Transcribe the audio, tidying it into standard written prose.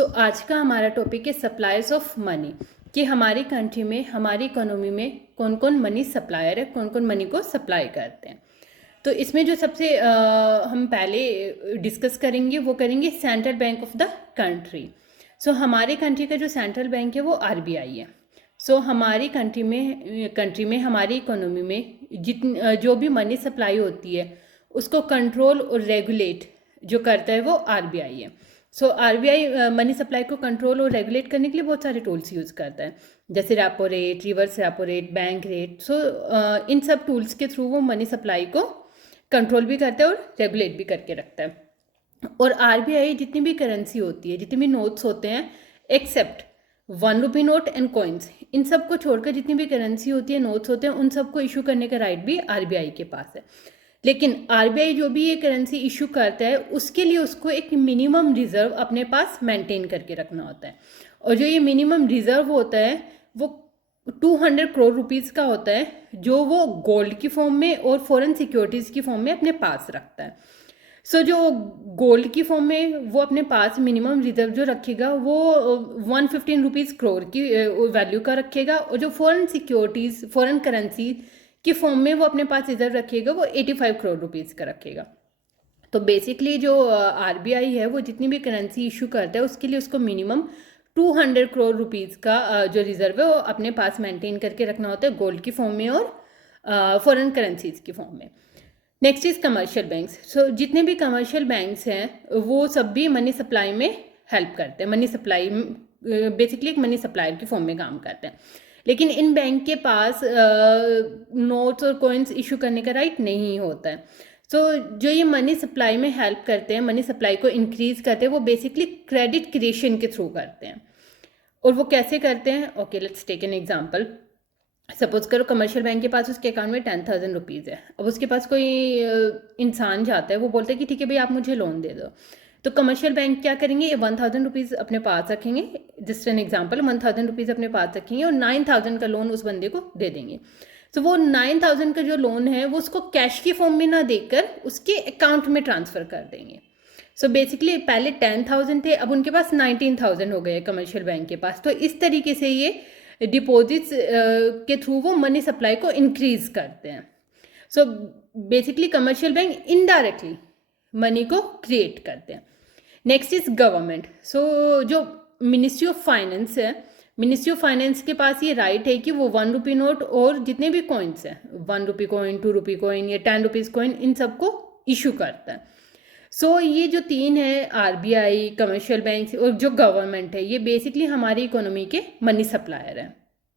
आज का हमारा टॉपिक है सप्लायर्स ऑफ मनी, कि हमारी कंट्री में, हमारी इकोनॉमी में कौन कौन मनी सप्लायर है, कौन कौन मनी को सप्लाई करते हैं। तो इसमें जो सबसे हम पहले डिस्कस करेंगे वो करेंगे central bank of the country. हमारे कंट्री का जो सेंट्रल बैंक है वो आरबीआई है। हमारी कंट्री में हमारी इकोनॉमी में जो भी मनी सप्लाई होती है उसको कंट्रोल और रेगुलेट जो करता है वो आरबीआई है। आरबीआई मनी सप्लाई को कंट्रोल और रेगुलेट करने के लिए बहुत सारे टूल्स यूज़ करता है, जैसे repo rate, reverse repo rate, bank rate. इन सब टूल्स के थ्रू वो मनी सप्लाई को कंट्रोल भी करता है और रेगुलेट भी करके रखता है। और आरबीआई जितनी भी करेंसी होती है, जितने भी नोट्स होते हैं, except 1 rupee note and coins, इन सब को छोड़कर जितनी भी करेंसी होती है, नोट्स होते हैं, उन सबको इशू करने का राइट भी आरबीआई के पास है। लेकिन आरबीआई जो भी ये करेंसी इशू करता है उसके लिए उसको एक मिनिमम रिजर्व अपने पास मेंटेन करके रखना होता है। और जो ये मिनिमम रिजर्व होता है वो 200 करोड़ रुपीस का होता है, जो वो गोल्ड की फॉर्म में और फॉरेन सिक्योरिटीज की फॉर्म में अपने पास रखता है। जो गोल्ड की फॉर्म में वो अपने पास मिनिमम रिजर्व जो रखेगा वो 115 रुपीज़ करोड़ की वैल्यू का रखेगा, और जो फॉरेन सिक्योरिटीज, फॉरेन करेंसी की फॉर्म में वो अपने पास रिजर्व रखेगा वो 85 करोड़ रुपीज़ का रखेगा। तो बेसिकली जो आरबीआई है वो जितनी भी करेंसी इशू करता है उसके लिए उसको मिनिमम 200 करोड़ रुपीज़ का जो रिजर्व है वो अपने पास मेंटेन करके रखना होता है, गोल्ड की फॉर्म में और फॉरेन करेंसीज की फॉर्म में। Next is commercial banks. जितने भी कमर्शियल बैंक्स हैं वो सब भी मनी सप्लाई में हेल्प करते हैं। मनी सप्लाई बेसिकली एक मनी सप्लायर की फॉर्म में काम करते हैं, लेकिन इन बैंक के पास नोट्स और कॉइन्स इशू करने का राइट नहीं होता है। जो ये मनी सप्लाई में हेल्प करते हैं, मनी सप्लाई को इंक्रीज करते हैं, वो बेसिकली क्रेडिट क्रिएशन के थ्रू करते हैं। और वो कैसे करते हैं? Okay, let's take an example. Suppose करो कमर्शियल बैंक के पास उसके अकाउंट में 10,000 रुपीज़ है। अब उसके पास कोई इंसान जाता है, वो बोलता है कि ठीक है भाई आप मुझे लोन दे दो। तो कमर्शियल बैंक क्या करेंगे, ये 1,000 रुपीज़ अपने पास रखेंगे, जस्ट एन एग्जांपल, 1,000 रुपीज़ अपने पास रखेंगे और 9,000 का लोन उस बंदे को दे देंगे। वो 9,000 का जो लोन है वो उसको कैश की फॉर्म में ना देकर उसके अकाउंट में ट्रांसफ़र कर देंगे। बेसिकली पहले 10,000 थे, अब उनके पास 19,000 हो गए कमर्शियल बैंक के पास। तो इस तरीके से ये डिपॉजिट्स के थ्रू वो मनी सप्लाई को इंक्रीज करते हैं। Basically commercial bank indirectly money को क्रिएट करते हैं। Next is government. जो मिनिस्ट्री ऑफ फाइनेंस है, मिनिस्ट्री ऑफ फाइनेंस के पास ये राइट है कि वो 1 रुपी नोट और जितने भी कॉइन्स हैं, 1 रुपी कॉइन, 2 रुपी कॉइन या 10 रुपीज़ कॉइन, इन सबको इशू करता है। ये जो तीन है, आरबीआई, कमर्शियल बैंक और जो गवर्नमेंट है, ये बेसिकली हमारी इकोनॉमी के मनी सप्लायर हैं।